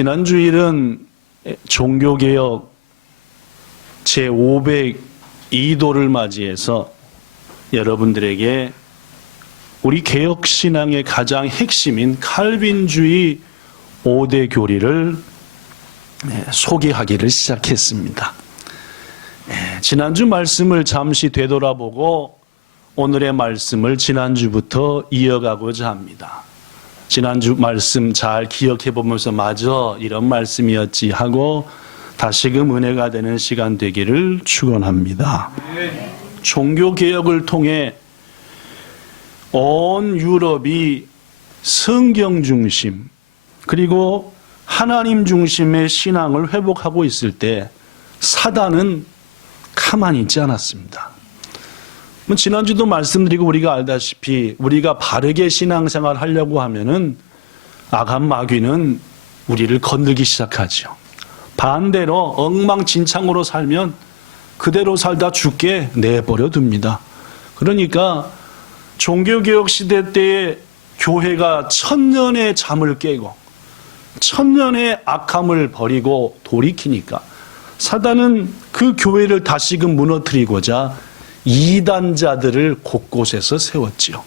지난 주일은 종교개혁 제502도를 맞이해서 여러분들에게 우리 개혁신앙의 가장 핵심인 칼빈주의 5대 교리를 소개하기를 시작했습니다. 지난주 말씀을 잠시 되돌아보고 오늘의 말씀을 지난주부터 이어가고자 합니다. 지난주 말씀 잘 기억해 보면서 맞아 이런 말씀이었지 하고 다시금 은혜가 되는 시간 되기를 축원합니다. 종교개혁을 통해 온 유럽이 성경 중심 그리고 하나님 중심의 신앙을 회복하고 있을 때 사단은 가만히 있지 않았습니다. 지난주도 말씀드리고 우리가 알다시피 우리가 바르게 신앙생활 하려고 하면은 악한 마귀는 우리를 건들기 시작하죠. 반대로 엉망진창으로 살면 그대로 살다 죽게 내버려 둡니다. 그러니까 종교개혁 시대 때의 교회가 천년의 잠을 깨고 천년의 악함을 버리고 돌이키니까 사단은 그 교회를 다시금 무너뜨리고자 이단자들을 곳곳에서 세웠지요.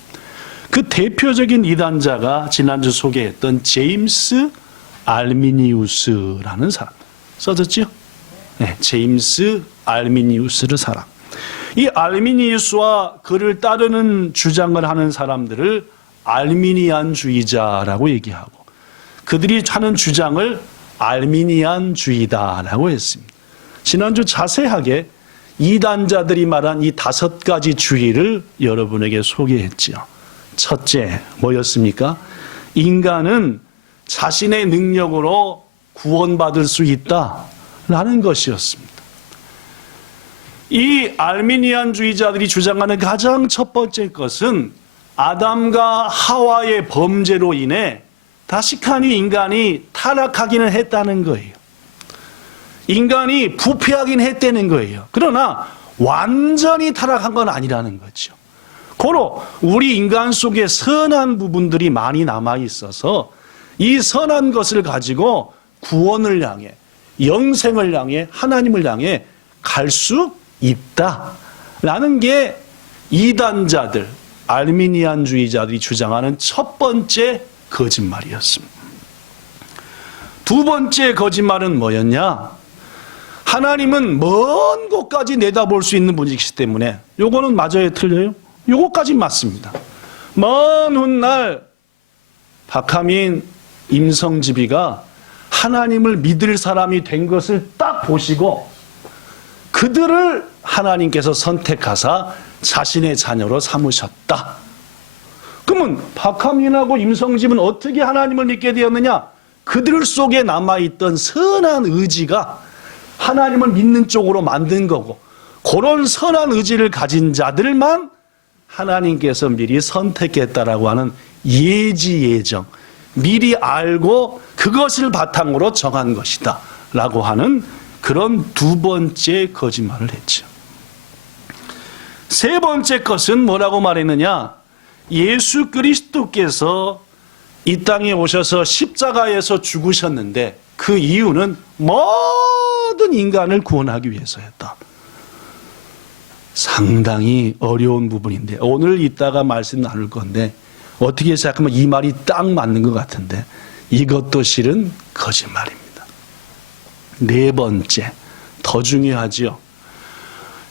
그 대표적인 이단자가 지난주 소개했던 제임스 알미니우스라는 사람 써졌죠? 네, 제임스 알미니우스의 사람. 이 알미니우스와 그를 따르는 주장을 하는 사람들을 알미니안주의자라고 얘기하고 그들이 하는 주장을 알미니안주의다라고 했습니다. 지난주 자세하게 이단자들이 말한 이 5가지 주의를 여러분에게 소개했지요. 첫째, 뭐였습니까? 인간은 자신의 능력으로 구원받을 수 있다라는 것이었습니다. 이 알미니안주의자들이 주장하는 가장 첫 번째 것은 아담과 하와의 범죄로 인해 다시카니 인간이 타락하기는 했다는 거예요. 인간이 부패하긴 했다는 거예요. 그러나 완전히 타락한 건 아니라는 거죠. 고로 우리 인간 속에 선한 부분들이 많이 남아 있어서 이 선한 것을 가지고 구원을 향해 영생을 향해 하나님을 향해 갈 수 있다라는 게 이단자들 알미니안주의자들이 주장하는 첫 번째 거짓말이었습니다. 두 번째 거짓말은 뭐였냐? 하나님은 먼 곳까지 내다볼 수 있는 분이시기 때문에 요거는 맞아요, 틀려요? 요거까지 맞습니다. 먼 훗날 박하민, 임성지비가 하나님을 믿을 사람이 된 것을 딱 보시고 그들을 하나님께서 선택하사 자신의 자녀로 삼으셨다. 그러면 박하민하고 임성집은 어떻게 하나님을 믿게 되었느냐? 그들 속에 남아있던 선한 의지가 하나님을 믿는 쪽으로 만든 거고 그런 선한 의지를 가진 자들만 하나님께서 미리 선택했다라고 하는 예지예정, 미리 알고 그것을 바탕으로 정한 것이다 라고 하는 그런 두 번째 거짓말을 했죠. 세 번째 것은 뭐라고 말했느냐? 예수 그리스도께서 이 땅에 오셔서 십자가에서 죽으셨는데 그 이유는 모든 인간을 구원하기 위해서였다. 상당히 어려운 부분인데 오늘 이따가 말씀 나눌 건데 어떻게 생각하면 이 말이 딱 맞는 것 같은데 이것도 실은 거짓말입니다. 네 번째, 더 중요하죠.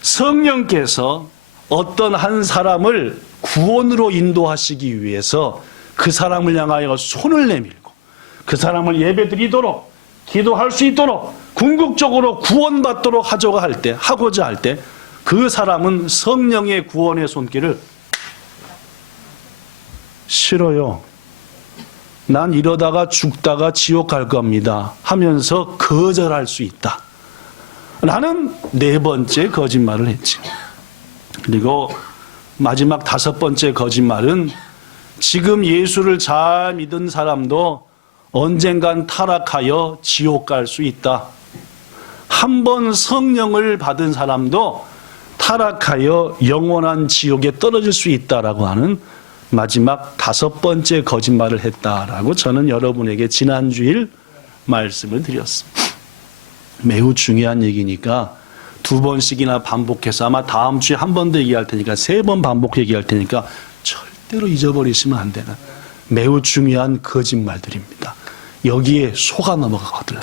성령께서 어떤 한 사람을 구원으로 인도하시기 위해서 그 사람을 향하여 손을 내밀고 그 사람을 예배드리도록 기도할 수 있도록 궁극적으로 구원받도록 하고자 할 때 그 사람은 성령의 구원의 손길을 싫어요. 난 이러다가 죽다가 지옥 갈 겁니다 하면서 거절할 수 있다. 라는 네 번째 거짓말을 했지. 그리고 마지막 다섯 번째 거짓말은 지금 예수를 잘 믿은 사람도 언젠간 타락하여 지옥 갈 수 있다. 한 번 성령을 받은 사람도 타락하여 영원한 지옥에 떨어질 수 있다라고 하는 마지막 다섯 번째 거짓말을 했다라고 저는 여러분에게 지난주일 말씀을 드렸습니다. 매우 중요한 얘기니까 2번씩이나 반복해서 아마 다음 주에 한 번 더 얘기할 테니까 3번 반복 얘기할 테니까 절대로 잊어버리시면 안 되는 매우 중요한 거짓말들입니다. 여기에 속아 넘어가거든요.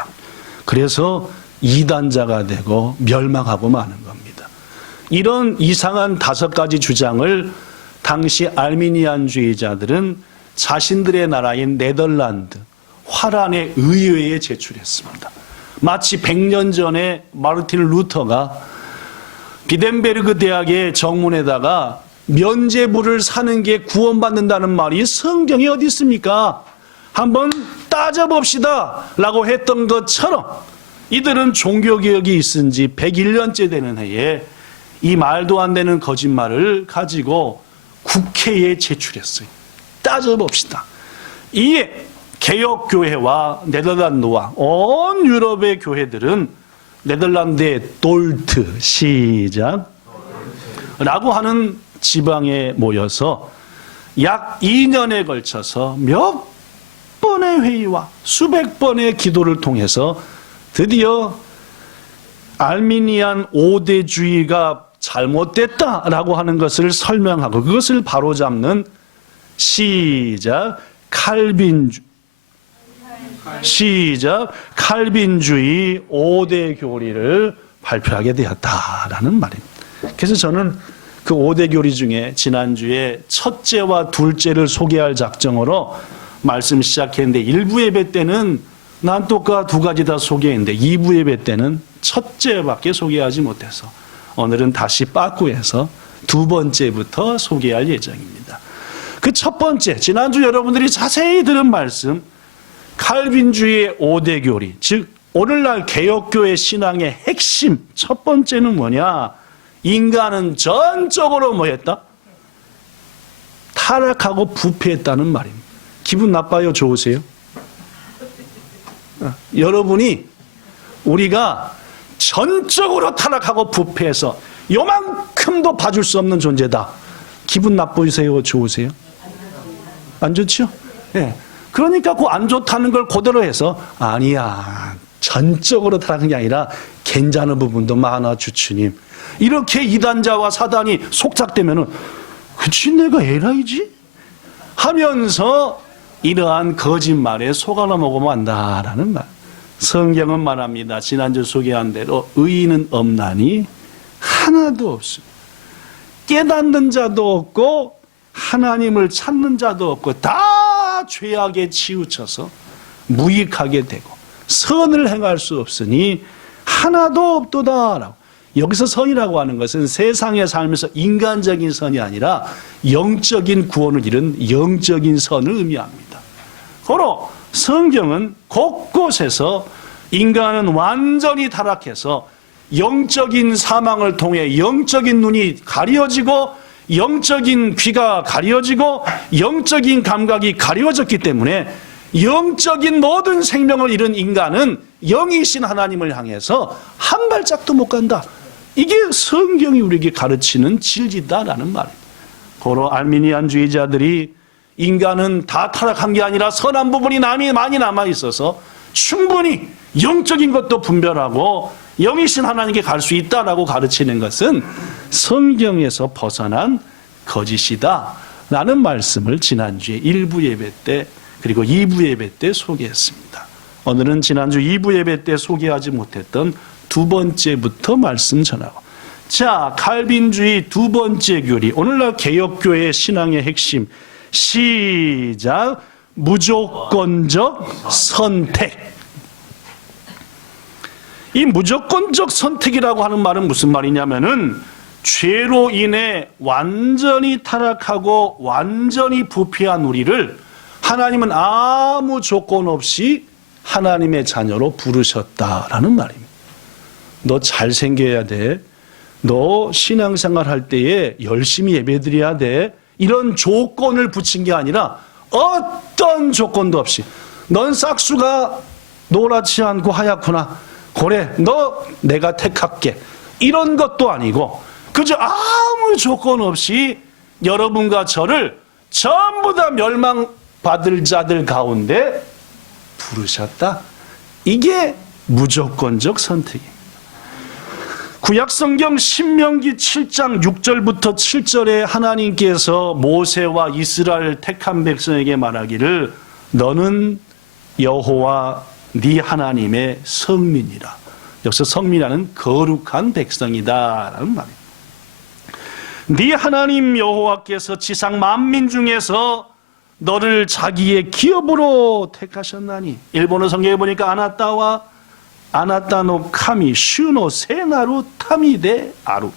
그래서 이단자가 되고 멸망하고 마는 겁니다. 이런 이상한 5가지 주장을 당시 알미니안주의자들은 자신들의 나라인 네덜란드 화란의 의회에 제출했습니다. 마치 100년 전에 마르틴 루터가 비덴베르그 대학의 정문에다가 면죄부를 사는 게 구원받는다는 말이 성경에 어디 있습니까? 한번 따져봅시다 라고 했던 것처럼 이들은 종교개혁이 있은 지 101년째 되는 해에 이 말도 안 되는 거짓말을 가지고 국회에 제출했어요. 따져봅시다. 이에 개혁교회와 네덜란드와 온 유럽의 교회들은 네덜란드의 돌트 시작 라고 하는 지방에 모여서 약 2년에 걸쳐서 몇 번의 회의와 수백 번의 기도를 통해서 드디어 알미니안 5대주의가 잘못됐다라고 하는 것을 설명하고 그것을 바로잡는 시작 칼빈주의 5대 교리를 발표하게 되었다라는 말입니다. 그래서 저는 그 5대 교리 중에 지난주에 첫째와 둘째를 소개할 작정으로 말씀 시작했는데 1부 예배 때는 난 또 그 2가지 다 소개했는데 2부 예배 때는 첫째밖에 소개하지 못해서 오늘은 다시 빠꾸해서 2번째부터 소개할 예정입니다. 그 첫 번째, 지난주 여러분들이 자세히 들은 말씀 칼빈주의의 5대 교리, 즉 오늘날 개혁교회 신앙의 핵심 첫 번째는 뭐냐? 인간은 전적으로 뭐했다? 타락하고 부패했다는 말입니다. 기분 나빠요? 좋으세요? 여러분이 우리가 전적으로 타락하고 부패해서 요만큼도 봐줄 수 없는 존재다. 기분 나쁘세요? 좋으세요? 안 좋죠? 예. 그러니까 그 안 좋다는 걸 그대로 해서 아니야. 전적으로 타락한 게 아니라 괜찮은 부분도 많아 주주님. 이렇게 이단자와 사단이 속삭되면은 그치 내가 에라이지? 하면서 이러한 거짓말에 속아 넘어가면 안다라는 말. 성경은 말합니다. 지난주 소개한 대로 의인은 없나니 하나도 없습니다. 깨닫는 자도 없고 하나님을 찾는 자도 없고 다 죄악에 치우쳐서 무익하게 되고 선을 행할 수 없으니 하나도 없도다라고. 여기서 선이라고 하는 것은 세상에 살면서 인간적인 선이 아니라 영적인 구원을 이룬 영적인 선을 의미합니다. 고로 성경은 곳곳에서 인간은 완전히 타락해서 영적인 사망을 통해 영적인 눈이 가려지고 영적인 귀가 가려지고 영적인 감각이 가려졌기 때문에 영적인 모든 생명을 잃은 인간은 영이신 하나님을 향해서 한 발짝도 못 간다. 이게 성경이 우리에게 가르치는 진리다라는 말입니다. 고로 알미니안주의자들이 인간은 다 타락한 게 아니라 선한 부분이 많이 남아 있어서 충분히 영적인 것도 분별하고 영이신 하나님께 갈 수 있다라고 가르치는 것은 성경에서 벗어난 거짓이다라는 말씀을 지난주에 1부 예배 때 그리고 2부 예배 때 소개했습니다. 오늘은 지난주 2부 예배 때 소개하지 못했던 2번째부터 말씀 전하고, 자, 칼빈주의 2번째 교리, 오늘날 개혁교회의 신앙의 핵심, 시작, 무조건적 선택. 이 무조건적 선택이라고 하는 말은 무슨 말이냐면은 죄로 인해 완전히 타락하고 완전히 부패한 우리를 하나님은 아무 조건 없이 하나님의 자녀로 부르셨다라는 말입니다. 너 잘생겨야 돼. 너 신앙생활 할 때에 열심히 예배드려야 돼. 이런 조건을 붙인 게 아니라 어떤 조건도 없이 넌 싹수가 노랗지 않고 하얗구나. 그래, 너 내가 택할게. 이런 것도 아니고 그저 아무 조건 없이 여러분과 저를 전부 다 멸망받을 자들 가운데 부르셨다. 이게 무조건적 선택입니다. 구약성경 신명기 7장 6절부터 7절에 하나님께서 모세와 이스라엘 택한 백성에게 말하기를 너는 여호와 네 하나님의 성민이라. 여기서 성민이라는 거룩한 백성이다 라는 말입니다. 네 하나님 여호와께서 지상 만민 중에서 너를 자기의 기업으로 택하셨나니. 일본어 성경에 보니까 아나타와 아나타노 카미 슈노 세나루 타미데 아루.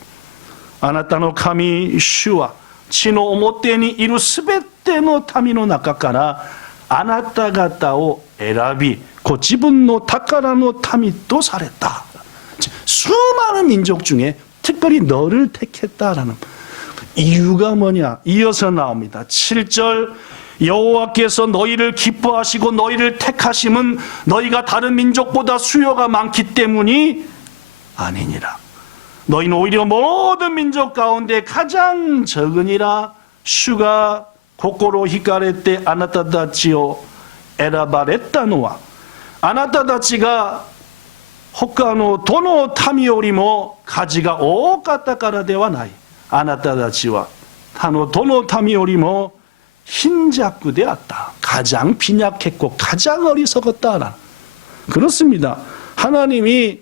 아나타노 카미 슈와 치노 오모테니 이루 스베테노 타미노 나카카나 아나타가타오 에라비 고 지분노 타카라노 타미또 사랬다. 수많은 민족 중에 특별히 너를 택했다라는 이유가 뭐냐? 이어서 나옵니다. 7절 여호와께서 너희를 기뻐하시고 너희를 택하심은 너희가 다른 민족보다 수요가 많기 때문이 아니니라. 너희는 오히려 모든 민족 가운데 가장 적으니라. 슈가 고코로 히카레테 아나타다치오 에라바레타노와 아나타다치가 홋카노 도노 타미오리모 가지가 오카타카라데와 나이 아나타다치와 타노 도노 타미오리모 흰자꾸되었다. 가장 빈약했고 가장 어리석었다. 그렇습니다. 하나님이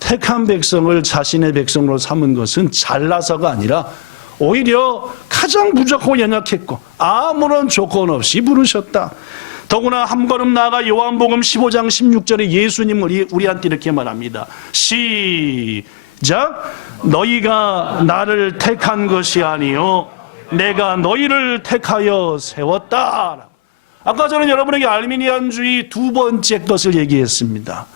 택한 백성을 자신의 백성으로 삼은 것은 잘나서가 아니라 오히려 가장 부족하고 연약했고 아무런 조건 없이 부르셨다. 더구나 한 걸음 나아가 요한복음 15장 16절에 예수님을 우리한테 이렇게 말합니다. 시작. 너희가 나를 택한 것이 아니요 내가 너희를 택하여 세웠다. 아까 저는 여러분에게 알미니안주의 두 번째 것을 얘기했습니다.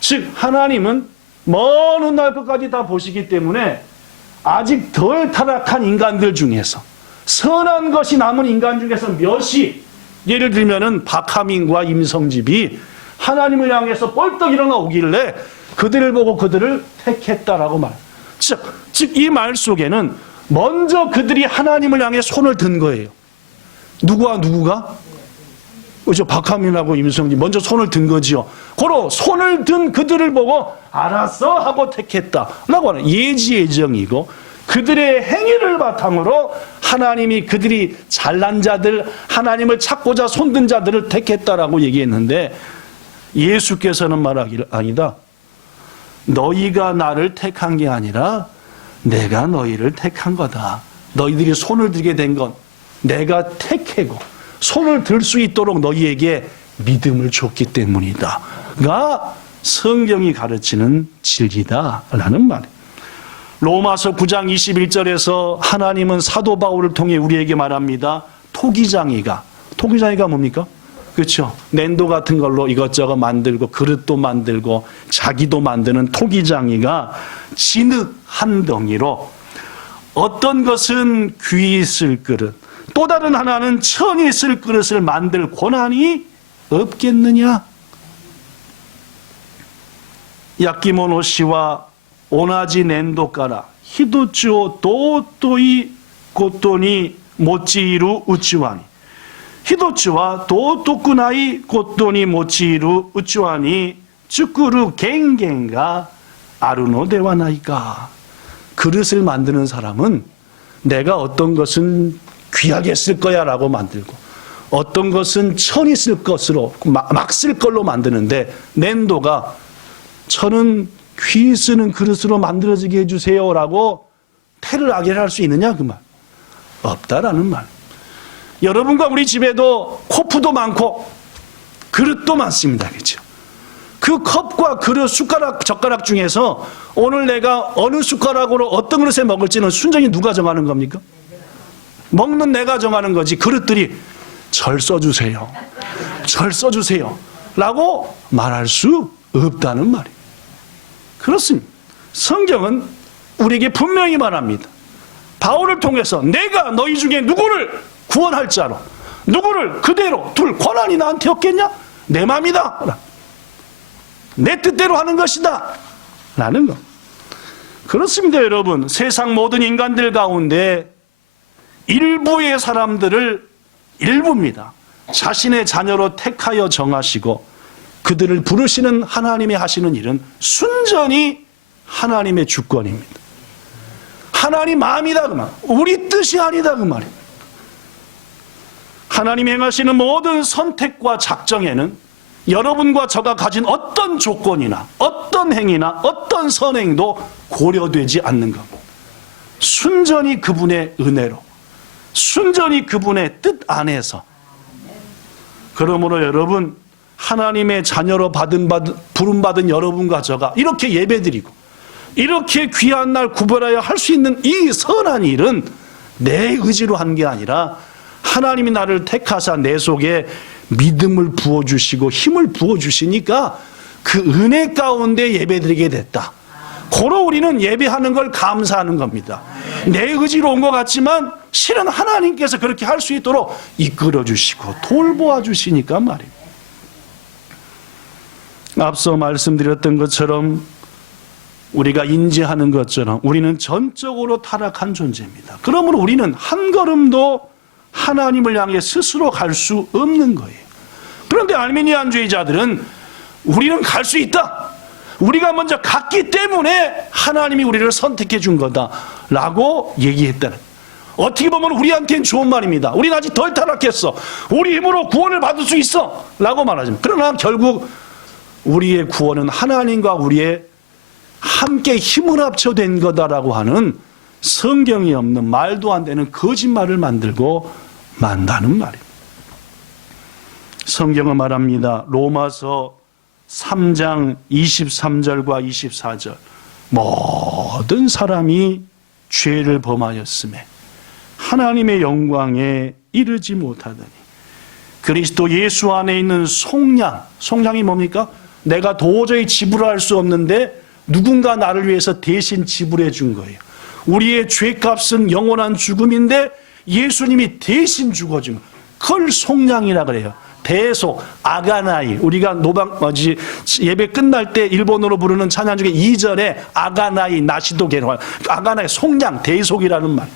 즉 하나님은 먼 훗날 것까지 다 보시기 때문에 아직 덜 타락한 인간들 중에서 선한 것이 남은 인간 중에서 몇이, 예를 들면은 박하민과 임성집이 하나님을 향해서 벌떡 일어나 오길래 그들을 보고 그들을 택했다라고 말. 즉 이 말 속에는 먼저 그들이 하나님을 향해 손을 든 거예요. 누구와 누구가? 그죠? 박하민하고 임성집 먼저 손을 든 거지요. 고로 손을 든 그들을 보고 알았어 하고 택했다라고 하는 예지예정이고, 그들의 행위를 바탕으로 하나님이 그들이 잘난 자들, 하나님을 찾고자 손든 자들을 택했다라고 얘기했는데, 예수께서는 말하기를 아니다. 너희가 나를 택한 게 아니라 내가 너희를 택한 거다. 너희들이 손을 들게 된 건 내가 택하고 손을 들 수 있도록 너희에게 믿음을 줬기 때문이다. 가 성경이 가르치는 진리다라는 말이에요. 로마서 9장 21절에서 하나님은 사도 바울을 통해 우리에게 말합니다. 토기장이가 뭡니까? 그렇죠.粘土같은 걸로 이것저것 만들고 그릇도 만들고 자기도 만드는 토기장이가 진흙 한 덩이로 어떤 것은 귀 있을 그릇, 또 다른 하나는 천이 있을 그릇을 만들 권한이 없겠느냐? 야키모노 씨와 오나지 낸도까라 히도츠오 도토이 고토니 모치이루 우치와니 히도츠와 도토쿠나이 고토니 모치이루 우치와니 쭈꾸루 갱갱가 아루노 데와나이까. 그릇을 만드는 사람은 내가 어떤 것은 귀하게 쓸 거야 라고 만들고 어떤 것은 천이 쓸 것으로 막 쓸 걸로 만드는데, 낸도가 천은 귀 쓰는 그릇으로 만들어지게 해주세요 라고 태를 악예할 수 있느냐 그 말? 없다라는 말. 여러분과 우리 집에도 코프도 많고 그릇도 많습니다. 그렇죠? 그 컵과 그릇, 숟가락, 젓가락 중에서 오늘 내가 어느 숟가락으로 어떤 그릇에 먹을지는 순전히 누가 정하는 겁니까? 먹는 내가 정하는 거지. 그릇들이 절 써주세요, 절 써주세요 라고 말할 수 없다는 말이에요. 그렇습니다. 성경은 우리에게 분명히 말합니다. 바울을 통해서 내가 너희 중에 누구를 구원할 자로, 누구를 그대로 둘 권한이 나한테 없겠냐? 내 맘이다, 내 뜻대로 하는 것이다 라는 것. 그렇습니다. 여러분, 세상 모든 인간들 가운데 일부의 사람들을, 일부입니다, 자신의 자녀로 택하여 정하시고 그들을 부르시는 하나님이 하시는 일은 순전히 하나님의 주권입니다. 하나님 마음이다 그 말. 우리 뜻이 아니다 그 말입니다. 하나님이 행하시는 모든 선택과 작정에는 여러분과 저가 가진 어떤 조건이나 어떤 행위나 어떤 선행도 고려되지 않는 겁니다. 순전히 그분의 은혜로, 순전히 그분의 뜻 안에서. 그러므로 여러분, 하나님의 자녀로 부름받은 여러분과 저가 이렇게 예배드리고 이렇게 귀한 날 구별하여 할 수 있는 이 선한 일은 내 의지로 한 게 아니라 하나님이 나를 택하사 내 속에 믿음을 부어주시고 힘을 부어주시니까 그 은혜 가운데 예배드리게 됐다. 고로 우리는 예배하는 걸 감사하는 겁니다. 내 의지로 온 것 같지만 실은 하나님께서 그렇게 할 수 있도록 이끌어주시고 돌보아 주시니까 말입니다. 앞서 말씀드렸던 것처럼 우리가 인지하는 것처럼 우리는 전적으로 타락한 존재입니다. 그러므로 우리는 한 걸음도 하나님을 향해 스스로 갈 수 없는 거예요. 그런데 알미니안주의자들은 우리는 갈 수 있다. 우리가 먼저 갔기 때문에 하나님이 우리를 선택해 준 거다라고 얘기했다는. 어떻게 보면 우리한테는 좋은 말입니다. 우리는 아직 덜 타락했어. 우리 힘으로 구원을 받을 수 있어 라고 말하지만, 그러나 결국 우리의 구원은 하나님과 우리의 함께 힘을 합쳐 된 거다라고 하는 성경이 없는 말도 안 되는 거짓말을 만들고 만다는 말입니다. 성경은 말합니다. 로마서 3장 23절과 24절. 모든 사람이 죄를 범하였음에 하나님의 영광에 이르지 못하더니 그리스도 예수 안에 있는 속량이 뭡니까? 내가 도저히 지불할 수 없는데 누군가 나를 위해서 대신 지불해 준 거예요. 우리의 죄값은 영원한 죽음인데 예수님이 대신 죽어준 거예요. 그걸 속량이라 그래요. 대속, 아가나이. 우리가 예배 끝날 때 일본어로 부르는 찬양 중에 2절에 아가나이, 나시도 게노, 아가나이, 속량, 대속이라는 말.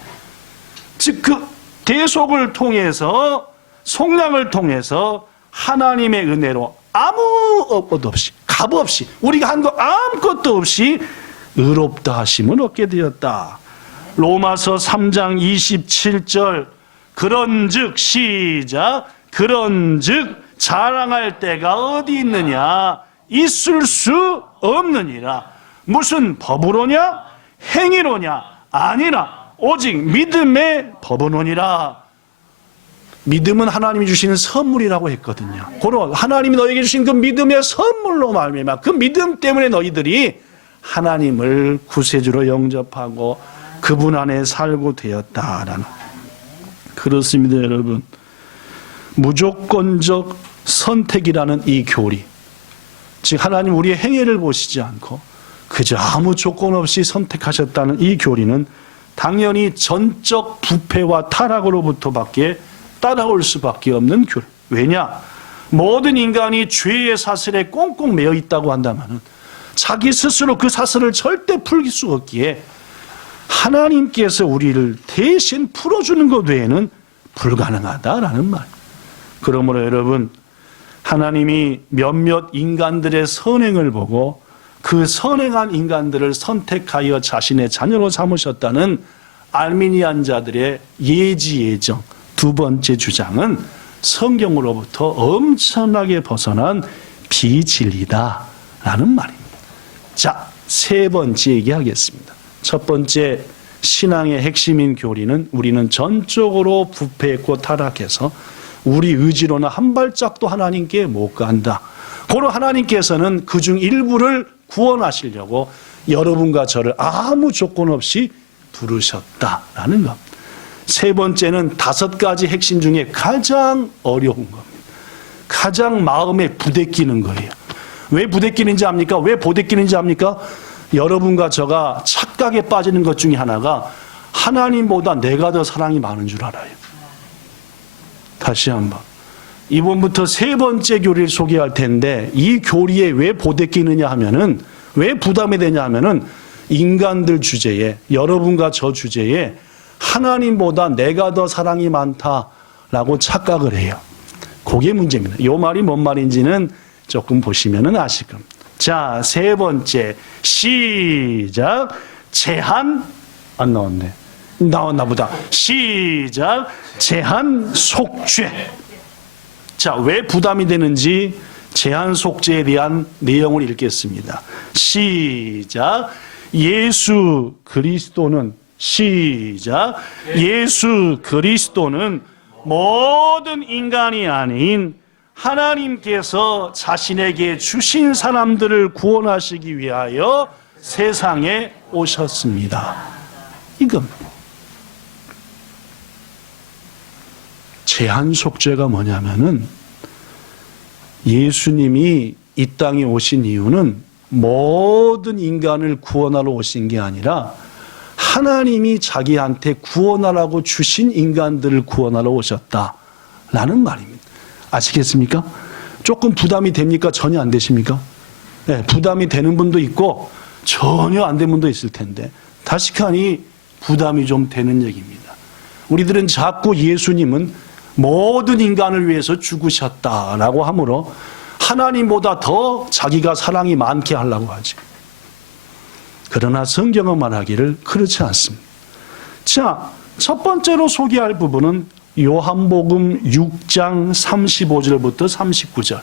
즉, 그 대속을 통해서, 속량을 통해서 하나님의 은혜로 아무 것 없이, 값 없이, 우리가 한 거 아무것도 없이 의롭다 하심을 얻게 되었다. 로마서 3장 27절. 그런즉 시작. 그런즉 자랑할 때가 어디 있느냐? 있을 수 없느니라. 무슨 법으로냐? 행위로냐? 아니라 오직 믿음의 법으로니라. 믿음은 하나님이 주시는 선물이라고 했거든요. 고로 하나님이 너에게 주신 그 믿음의 선물로 말미암아 그 믿음 때문에 너희들이 하나님을 구세주로 영접하고 그분 안에 살고 되었다라는. 그렇습니다, 여러분. 무조건적 선택이라는 이 교리, 즉 하나님 우리의 행위를 보시지 않고 그저 아무 조건 없이 선택하셨다는 이 교리는 당연히 전적 부패와 타락으로부터밖에 따라올 수밖에 없는 교리. 왜냐? 모든 인간이 죄의 사슬에 꽁꽁 매여 있다고 한다면 자기 스스로 그 사슬을 절대 풀 수 없기에 하나님께서 우리를 대신 풀어주는 것 외에는 불가능하다라는 말. 그러므로 여러분, 하나님이 몇몇 인간들의 선행을 보고 그 선행한 인간들을 선택하여 자신의 자녀로 삼으셨다는 알미니안자들의 예지예정 두 번째 주장은 성경으로부터 엄청나게 벗어난 비진리다라는 말입니다. 자, 세 번째 얘기하겠습니다. 첫 번째 신앙의 핵심인 교리는 우리는 전적으로 부패했고 타락해서 우리 의지로는 한 발짝도 하나님께 못 간다. 고로 하나님께서는 그중 일부를 구원하시려고 여러분과 저를 아무 조건 없이 부르셨다라는 겁니다. 세 번째는 5가지 핵심 중에 가장 어려운 겁니다. 가장 마음에 부대끼는 거예요. 왜 부대끼는지 압니까? 왜 부대끼는지 압니까? 여러분과 저가 착각에 빠지는 것 중에 하나가 하나님보다 내가 더 사랑이 많은 줄 알아요. 다시 한번. 이번부터 세 번째 교리를 소개할 텐데 이 교리에 왜 부대끼느냐 하면은, 왜 부담이 되냐 하면은 인간들 주제에, 여러분과 저 주제에 하나님보다 내가 더 사랑이 많다라고 착각을 해요. 그게 문제입니다. 이 말이 뭔 말인지는 조금 보시면은 아실 겁니다. 자, 세 번째. 시작. 제한. 안 나왔네. 나왔나 보다. 시작. 제한 속죄. 자, 왜 부담이 되는지 제한 속죄에 대한 내용을 읽겠습니다. 시작. 예수 그리스도는 시작. 예수 그리스도는 모든 인간이 아닌 하나님께서 자신에게 주신 사람들을 구원하시기 위하여 세상에 오셨습니다. 이겁니다. 제한 속죄가 뭐냐면은 예수님이 이 땅에 오신 이유는 모든 인간을 구원하러 오신 게 아니라 하나님이 자기한테 구원하라고 주신 인간들을 구원하러 오셨다라는 말입니다. 아시겠습니까? 조금 부담이 됩니까? 전혀 안 되십니까? 네, 부담이 되는 분도 있고 전혀 안 되는 분도 있을 텐데 다시카니 부담이 좀 되는 얘기입니다. 우리들은 자꾸 예수님은 모든 인간을 위해서 죽으셨다라고 하므로 하나님보다 더 자기가 사랑이 많게 하려고 하죠. 그러나 성경은 말하기를 그렇지 않습니다. 자, 첫 번째로 소개할 부분은 요한복음 6장 35절부터 39절.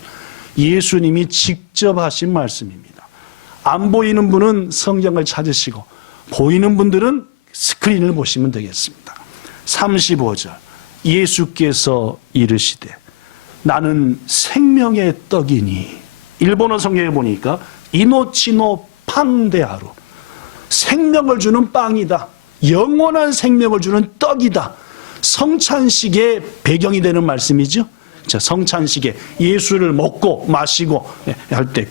예수님이 직접 하신 말씀입니다. 안 보이는 분은 성경을 찾으시고 보이는 분들은 스크린을 보시면 되겠습니다. 35절. 예수께서 이르시되 나는 생명의 떡이니. 일본어 성경에 보니까 이노치노 팡데하루. 생명을 주는 빵이다. 영원한 생명을 주는 떡이다. 성찬식의 배경이 되는 말씀이죠. 자, 성찬식에 예수를 먹고 마시고 할 때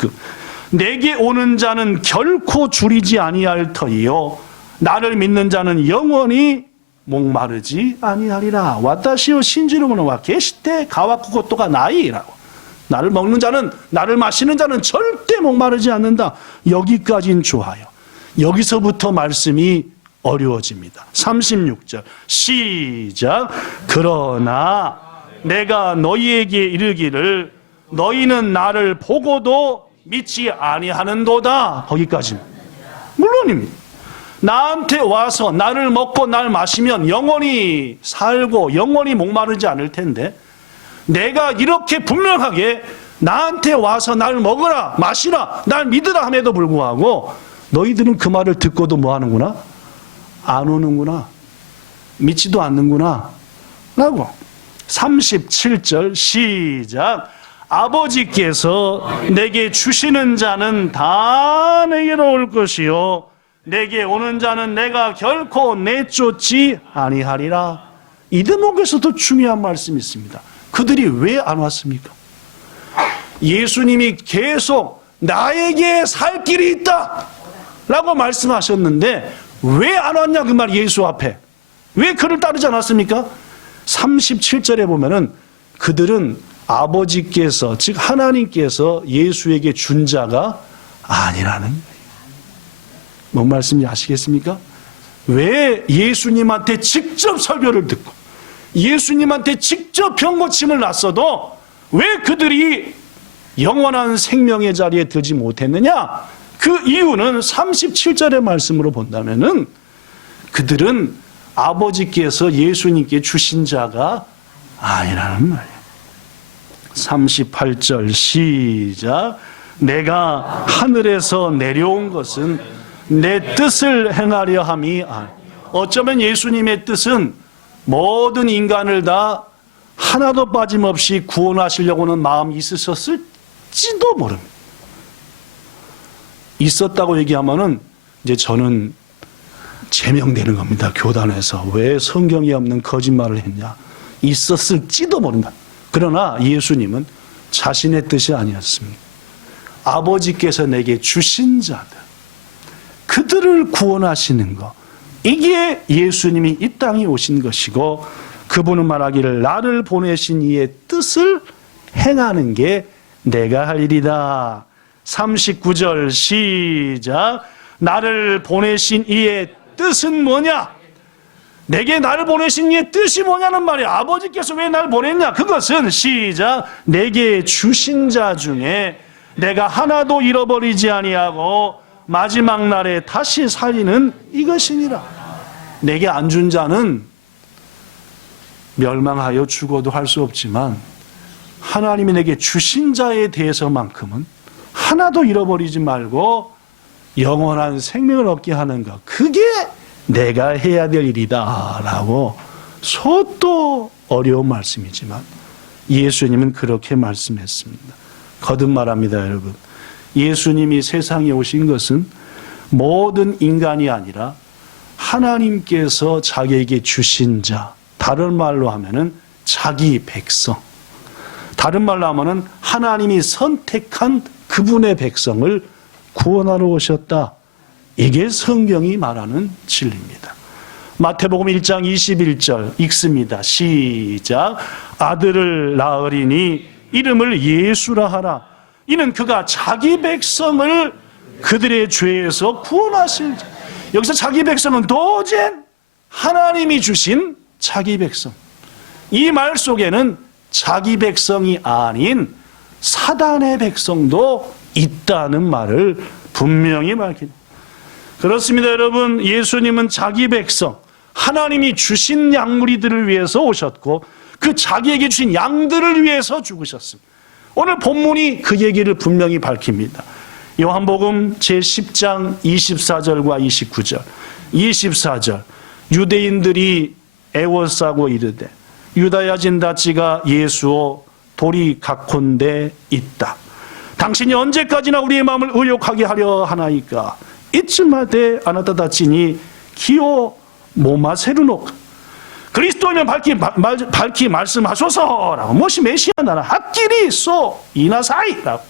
내게 오는 자는 결코 줄이지 아니할 터이요 나를 믿는 자는 영원히 목마르지 아니하리라. 와타시오 신지르모노 와 게시테 가와쿠고토가 나이라고. 나를 먹는 자는, 나를 마시는 자는 절대 목마르지 않는다. 여기까지는 좋아요. 여기서부터 말씀이 어려워집니다. 36절 시작. 그러나 내가 너희에게 이르기를 너희는 나를 보고도 믿지 아니하는도다. 거기까지. 물론입니다. 나한테 와서 나를 먹고 날 마시면 영원히 살고 영원히 목마르지 않을 텐데 내가 이렇게 분명하게 나한테 와서 날 먹으라 마시라 날 믿으라 함에도 불구하고 너희들은 그 말을 듣고도 뭐 하는구나? 안 오는구나. 믿지도 않는구나. 라고. 37절 시작. 아버지께서 내게 주시는 자는 다 내게로 올 것이요 내게 오는 자는 내가 결코 내쫓지 아니하리라. 이 대목에서도 중요한 말씀이 있습니다. 그들이 왜 안 왔습니까? 예수님이 계속 나에게 살 길이 있다 라고 말씀하셨는데 왜 안 왔냐 그 말. 예수 앞에 왜 그를 따르지 않았습니까? 37절에 보면은 그들은 아버지께서 즉 하나님께서 예수에게 준 자가 아니라는 거예요. 뭔 말씀인지 아시겠습니까? 왜 예수님한테 직접 설교를 듣고 예수님한테 직접 병고침을 났어도 왜 그들이 영원한 생명의 자리에 들지 못했느냐? 그 이유는 37절의 말씀으로 본다면은 그들은 아버지께서 예수님께 주신 자가 아니라는 말이에요. 38절 시작. 내가 하늘에서 내려온 것은 내 뜻을 행하려 함이 아니라. 어쩌면 예수님의 뜻은 모든 인간을 다 하나도 빠짐없이 구원하시려고는 마음이 있으셨을지도 모릅니다. 있었다고 얘기하면은 이제 저는 제명되는 겁니다. 교단에서 왜 성경이 없는 거짓말을 했냐. 있었을지도 모른다. 그러나 예수님은 자신의 뜻이 아니었습니다. 아버지께서 내게 주신 자들, 그들을 구원하시는 것, 이게 예수님이 이 땅에 오신 것이고 그분은 말하기를 나를 보내신 이의 뜻을 행하는 게 내가 할 일이다. 39절 시작. 나를 보내신 이의 뜻은 뭐냐? 내게 나를 보내신 이의 뜻이 뭐냐는 말이야. 아버지께서 왜 나를 보냈냐? 그것은 시작. 내게 주신 자 중에 내가 하나도 잃어버리지 아니하고 마지막 날에 다시 살리는 이것이니라. 내게 안 준 자는 멸망하여 죽어도 할 수 없지만 하나님이 내게 주신 자에 대해서만큼은 하나도 잃어버리지 말고 영원한 생명을 얻게 하는 것, 그게 내가 해야 될 일이다 라고 소도 어려운 말씀이지만 예수님은 그렇게 말씀했습니다. 거듭 말합니다, 여러분. 예수님이 세상에 오신 것은 모든 인간이 아니라 하나님께서 자기에게 주신 자, 다른 말로 하면은 자기 백성, 다른 말로 하면은 하나님이 선택한 그분의 백성을 구원하러 오셨다. 이게 성경이 말하는 진리입니다. 마태복음 1장 21절 읽습니다. 시작. 아들을 낳으리니 이름을 예수라 하라. 이는 그가 자기 백성을 그들의 죄에서 구원하실 자. 여기서 자기 백성은 도전 하나님이 주신 자기 백성. 이 말 속에는 자기 백성이 아닌 사단의 백성도 있다는 말을 분명히 밝힙니다. 그렇습니다, 여러분. 예수님은 자기 백성, 하나님이 주신 양무리들을 위해서 오셨고 그 자기에게 주신 양들을 위해서 죽으셨습니다. 오늘 본문이 그 얘기를 분명히 밝힙니다. 요한복음 제10장 24절과 29절. 24절. 유대인들이 애워싸고 이르되 유다야 진다치가 예수오 돌이 각혼돼 있다. 당신이 언제까지나 우리의 마음을 의욕하게 하려 하나이까. 이쯤마대 아나타다치니 기호 모마세르노. 그리스도이면 밝히 말씀하소서라고. 무엇이 메시아 나라 학길이 쏘 이나사이라고.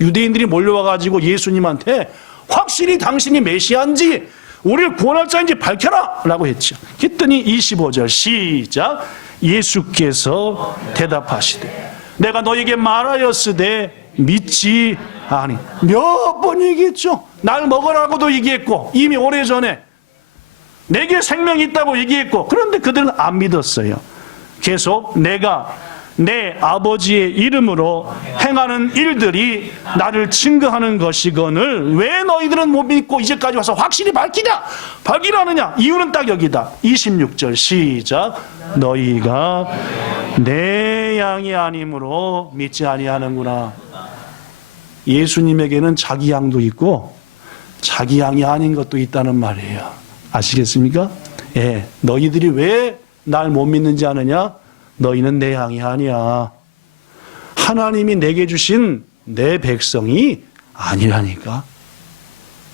유대인들이 몰려와가지고 예수님한테 확실히 당신이 메시아인지 우리를 구원할 자인지 밝혀라 라고 했죠. 그랬더니 25절 시작. 예수께서 대답하시되 내가 너에게 말하였으되 믿지 아니. 몇 번 얘기했죠. 날 먹으라고도 얘기했고 이미 오래전에 내게 생명이 있다고 얘기했고, 그런데 그들은 안 믿었어요. 계속 내가 내 아버지의 이름으로 행하는 일들이 나를 증거하는 것이거늘 왜 너희들은 못 믿고 이제까지 와서 확실히 밝히라느냐. 이유는 딱 여기다. 26절 시작. 너희가 내 양이 아니므로 믿지 아니하는구나. 예수님에게는 자기 양도 있고 자기 양이 아닌 것도 있다는 말이에요. 아시겠습니까? 예, 너희들이 왜 날 못 믿는지 아느냐? 너희는 내 양이 아니야. 하나님이 내게 주신 내 백성이 아니라니까.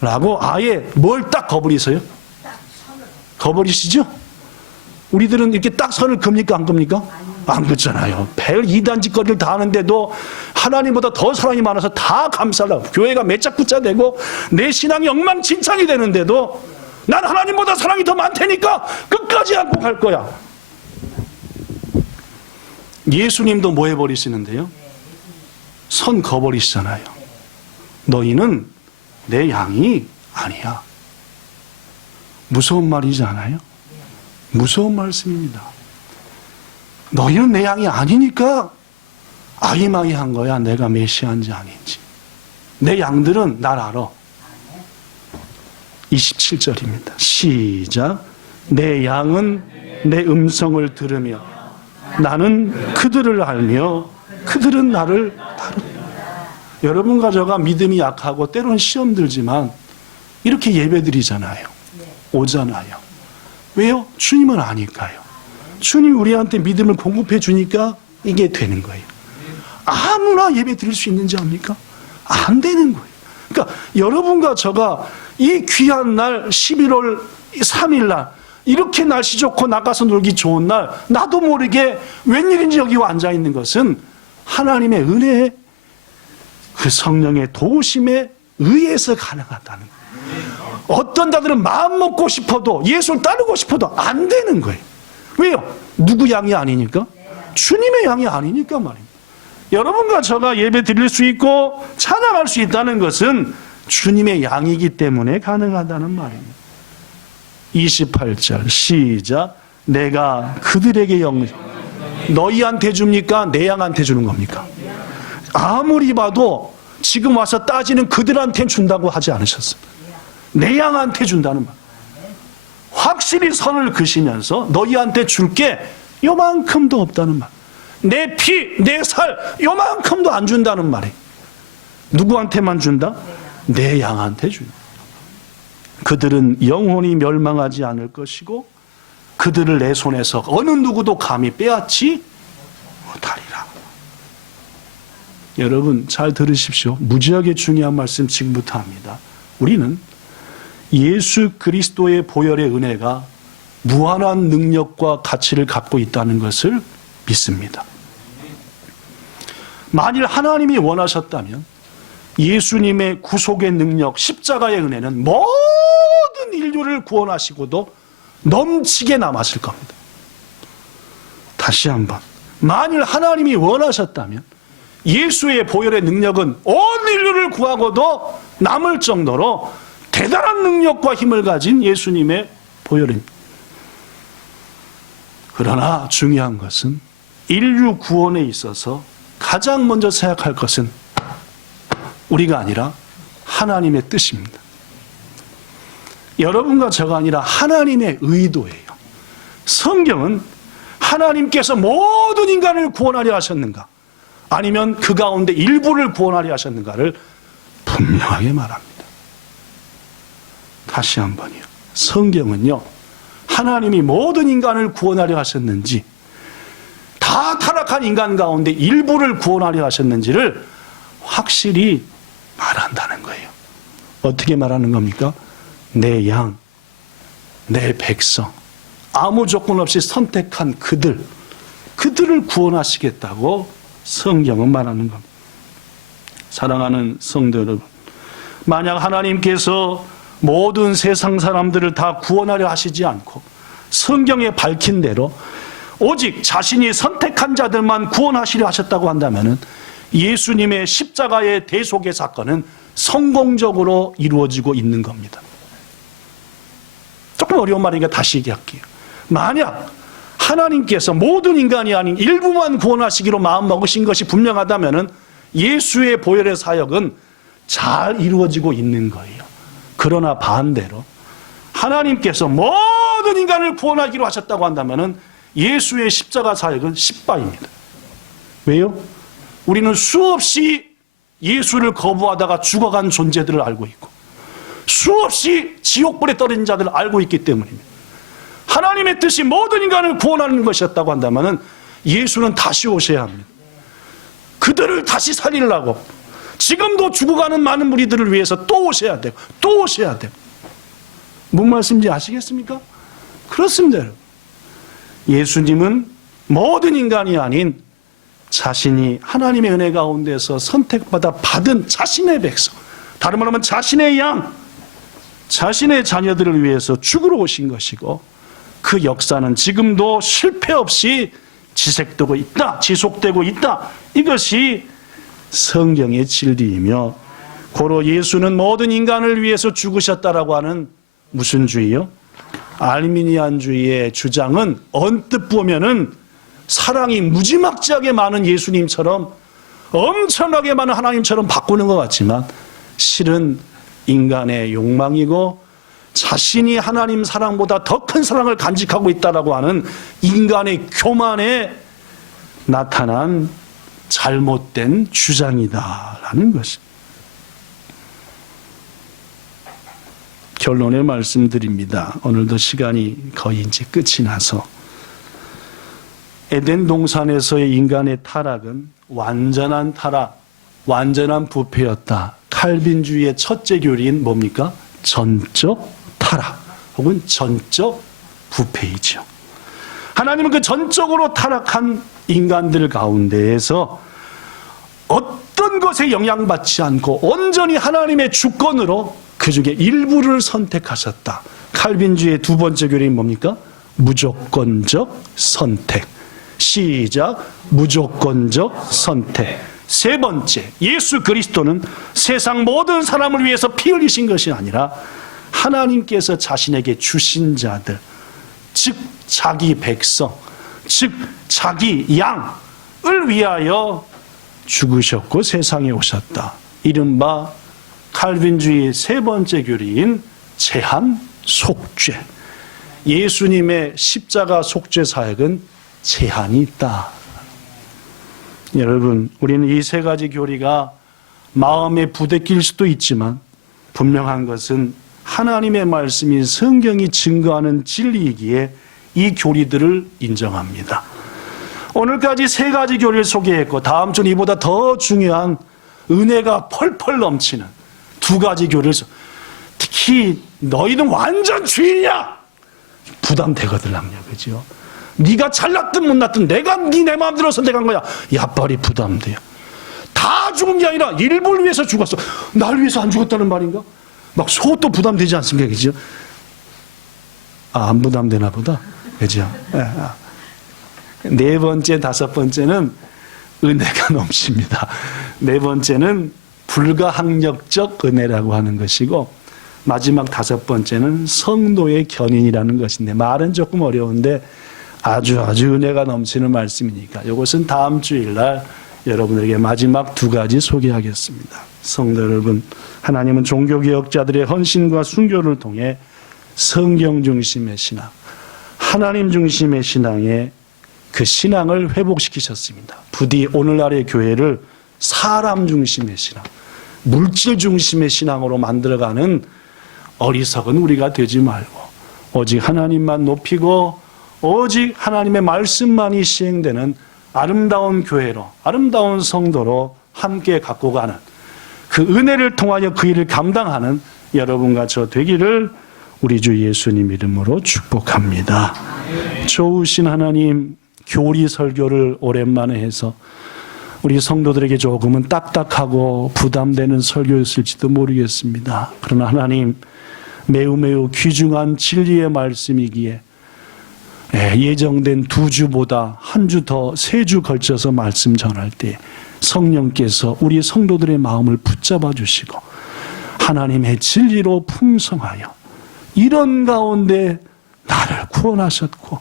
라고 아예 뭘 딱 거버리세요? 거버리시죠? 우리들은 이렇게 딱 선을 긋습니까? 안 긋습니까? 안 긋잖아요. 별 이단짓거리를 다 하는데도 하나님보다 더 사랑이 많아서 다 감싸려고. 교회가 매짝구짜 되고 내 신앙이 엉망진창이 되는데도 난 하나님보다 사랑이 더 많다니까 끝까지 안고 갈 거야. 예수님도 뭐 해버리시는데요? 선 거버리시잖아요. 너희는 내 양이 아니야. 무서운 말이지 않아요? 무서운 말씀입니다. 너희는 내 양이 아니니까 아이마이한 거야. 내가 메시아인지 아닌지. 내 양들은 날 알아. 27절입니다. 시작. 내 양은 내 음성을 들으며 나는 그들을 알며 그들은 나를 다룬다. 여러분과 저가 믿음이 약하고 때로는 시험 들지만 이렇게 예배드리잖아요. 오잖아요. 왜요? 주님은 아니까요. 주님이 우리한테 믿음을 공급해 주니까 이게 되는 거예요. 아무나 예배 드릴 수 있는지 압니까? 안 되는 거예요. 그러니까 여러분과 저가 이 귀한 날 11월 3일 날 이렇게 날씨 좋고 나가서 놀기 좋은 날 나도 모르게 웬일인지 여기 앉아 있는 것은 하나님의 은혜에 그 성령의 도우심에 의해서 가능하다는 거예요. 어떤 자들은 마음 먹고 싶어도 예수를 따르고 싶어도 안 되는 거예요. 왜요? 누구 양이 아니니까? 주님의 양이 아니니까 말입니다. 여러분과 저가 예배 드릴 수 있고 찬양할 수 있다는 것은 주님의 양이기 때문에 가능하다는 말입니다. 28절 시작. 내가 그들에게 너희한테 줍니까? 내 양한테 주는 겁니까? 아무리 봐도 지금 와서 따지는 그들한테 준다고 하지 않으셨어요. 내 양한테 준다는 말. 확실히 선을 그시면서 너희한테 줄게 요만큼도 없다는 말. 내 피, 내 살 요만큼도 안 준다는 말이에요. 누구한테만 준다? 내 양한테 준다. 그들은 영원히 멸망하지 않을 것이고 그들을 내 손에서 어느 누구도 감히 빼앗지 못하리라. 여러분 잘 들으십시오. 무지하게 중요한 말씀 지금부터 합니다. 우리는 예수 그리스도의 보혈의 은혜가 무한한 능력과 가치를 갖고 있다는 것을 믿습니다. 만일 하나님이 원하셨다면 예수님의 구속의 능력, 십자가의 은혜는 모든 인류를 구원하시고도 넘치게 남았을 겁니다. 다시 한번, 만일 하나님이 원하셨다면 예수의 보혈의 능력은 온 인류를 구하고도 남을 정도로 대단한 능력과 힘을 가진 예수님의 보혈입니다. 그러나 중요한 것은 인류 구원에 있어서 가장 먼저 생각할 것은 우리가 아니라 하나님의 뜻입니다. 여러분과 저가 아니라 하나님의 의도예요. 성경은 하나님께서 모든 인간을 구원하려 하셨는가, 아니면 그 가운데 일부를 구원하려 하셨는가를 분명하게 말합니다. 다시 한번요. 성경은요, 하나님이 모든 인간을 구원하려 하셨는지, 다 타락한 인간 가운데 일부를 구원하려 하셨는지를 확실히 말한다는 거예요. 어떻게 말하는 겁니까? 내 양, 내 백성, 아무 조건 없이 선택한 그들을 구원하시겠다고 성경은 말하는 겁니다. 사랑하는 성도 여러분, 만약 하나님께서 모든 세상 사람들을 다 구원하려 하시지 않고 성경에 밝힌 대로 오직 자신이 선택한 자들만 구원하시려 하셨다고 한다면 예수님의 십자가의 대속의 사건은 성공적으로 이루어지고 있는 겁니다. 조금 어려운 말이니까 다시 얘기할게요. 만약 하나님께서 모든 인간이 아닌 일부만 구원하시기로 마음먹으신 것이 분명하다면 예수의 보혈의 사역은 잘 이루어지고 있는 거예요. 그러나 반대로 하나님께서 모든 인간을 구원하기로 하셨다고 한다면 예수의 십자가 사역은失敗입니다. 왜요? 우리는 수없이 예수를 거부하다가 죽어간 존재들을 알고 있고 수없이 지옥불에 떨어진 자들을 알고 있기 때문입니다. 하나님의 뜻이 모든 인간을 구원하는 것이었다고 한다면 예수는 다시 오셔야 합니다. 그들을 다시 살리려고 지금도 죽어가는 많은 무리들을 위해서 또 오셔야 돼요. 또 오셔야 돼요. 무슨 말씀인지 아시겠습니까? 그렇습니다, 여러분. 예수님은 모든 인간이 아닌 자신이 하나님의 은혜 가운데서 선택받아 받은 자신의 백성, 다른 말하면 자신의 양, 자신의 자녀들을 위해서 죽으러 오신 것이고 그 역사는 지금도 실패 없이 지속되고 있다. 이것이 성경의 진리이며 고로 예수는 모든 인간을 위해서 죽으셨다라고 하는 무슨 주의요? 알미니안주의의 주장은 언뜻 보면은 사랑이 무지막지하게 많은 예수님처럼 엄청나게 많은 하나님처럼 바꾸는 것 같지만 실은 인간의 욕망이고 자신이 하나님 사랑보다 더 큰 사랑을 간직하고 있다라고 하는 인간의 교만에 나타난 잘못된 주장이다라는 것입니다. 결론의 말씀드립니다. 오늘도 시간이 거의 이제 끝이 나서 에덴 동산에서의 인간의 타락은 완전한 타락, 완전한 부패였다. 칼빈주의의 첫째 교리인 뭡니까? 전적 타락 혹은 전적 부패이죠. 하나님은 그 전적으로 타락한 인간들 가운데에서 어떤 것에 영향받지 않고 온전히 하나님의 주권으로 그 중에 일부를 선택하셨다. 칼빈주의의 두 번째 교리는 뭡니까? 무조건적 선택. 시작. 무조건적 선택. 세 번째, 예수 그리스도는 세상 모든 사람을 위해서 피 흘리신 것이 아니라 하나님께서 자신에게 주신 자들, 즉 자기 백성, 즉 자기 양을 위하여 죽으셨고 세상에 오셨다. 이른바 칼빈주의 세 번째 교리인 제한 속죄. 예수님의 십자가 속죄 사역은 제한이 있다. 여러분, 우리는 이 세 가지 교리가 마음에 부대낄 수도 있지만 분명한 것은 하나님의 말씀인 성경이 증거하는 진리이기에 이 교리들을 인정합니다. 오늘까지 세 가지 교리를 소개했고 다음 주는 이보다 더 중요한 은혜가 펄펄 넘치는 두 가지 교리를 특히 너희는 완전 주인이야! 부담되거든요. 그죠? 네가 잘났든 못났든 내가 내 마음대로 선택한 거야. 야빨이 부담돼요. 다 죽은 게 아니라 일부를 위해서 죽었어. 날 위해서 안 죽었다는 말인가? 막 속도 부담되지 않습니까? 그죠? 안 부담되나 보다. 그죠? 네 번째, 다섯 번째는 은혜가 넘칩니다. 네 번째는 불가항력적 은혜라고 하는 것이고 마지막 다섯 번째는 성도의 견인이라는 것인데 말은 조금 어려운데 아주 은혜가 넘치는 말씀이니까 이것은 다음 주일날 여러분에게 마지막 두 가지 소개하겠습니다. 성도 여러분, 하나님은 종교개혁자들의 헌신과 순교를 통해 성경 중심의 신앙, 하나님 중심의 신앙에 그 신앙을 회복시키셨습니다. 부디 오늘날의 교회를 사람 중심의 신앙, 물질 중심의 신앙으로 만들어가는 어리석은 우리가 되지 말고 오직 하나님만 높이고 오직 하나님의 말씀만이 시행되는 아름다운 교회로, 아름다운 성도로 함께 갖고 가는 그 은혜를 통하여 그 일을 감당하는 여러분과 저 되기를 우리 주 예수님 이름으로 축복합니다. 좋으신 하나님, 교리 설교를 오랜만에 해서 우리 성도들에게 조금은 딱딱하고 부담되는 설교였을지도 모르겠습니다. 그러나 하나님, 매우 귀중한 진리의 말씀이기에 예정된 2주보다 한 주 더 3주 걸쳐서 말씀 전할 때 성령께서 우리 성도들의 마음을 붙잡아 주시고 하나님의 진리로 풍성하여 이런 가운데 나를 구원하셨고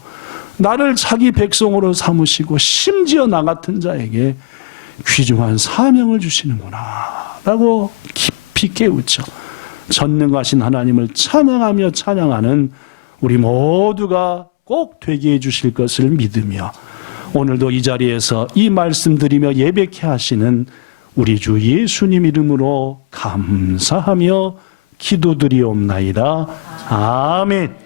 나를 자기 백성으로 삼으시고 심지어 나 같은 자에게 귀중한 사명을 주시는구나 라고 깊이 깨우쳐 전능하신 하나님을 찬양하며 찬양하는 우리 모두가 꼭 되게 해주실 것을 믿으며 오늘도 이 자리에서 이 말씀 드리며 예배케 하시는 우리 주 예수님 이름으로 감사하며 기도드리옵나이다. 아멘.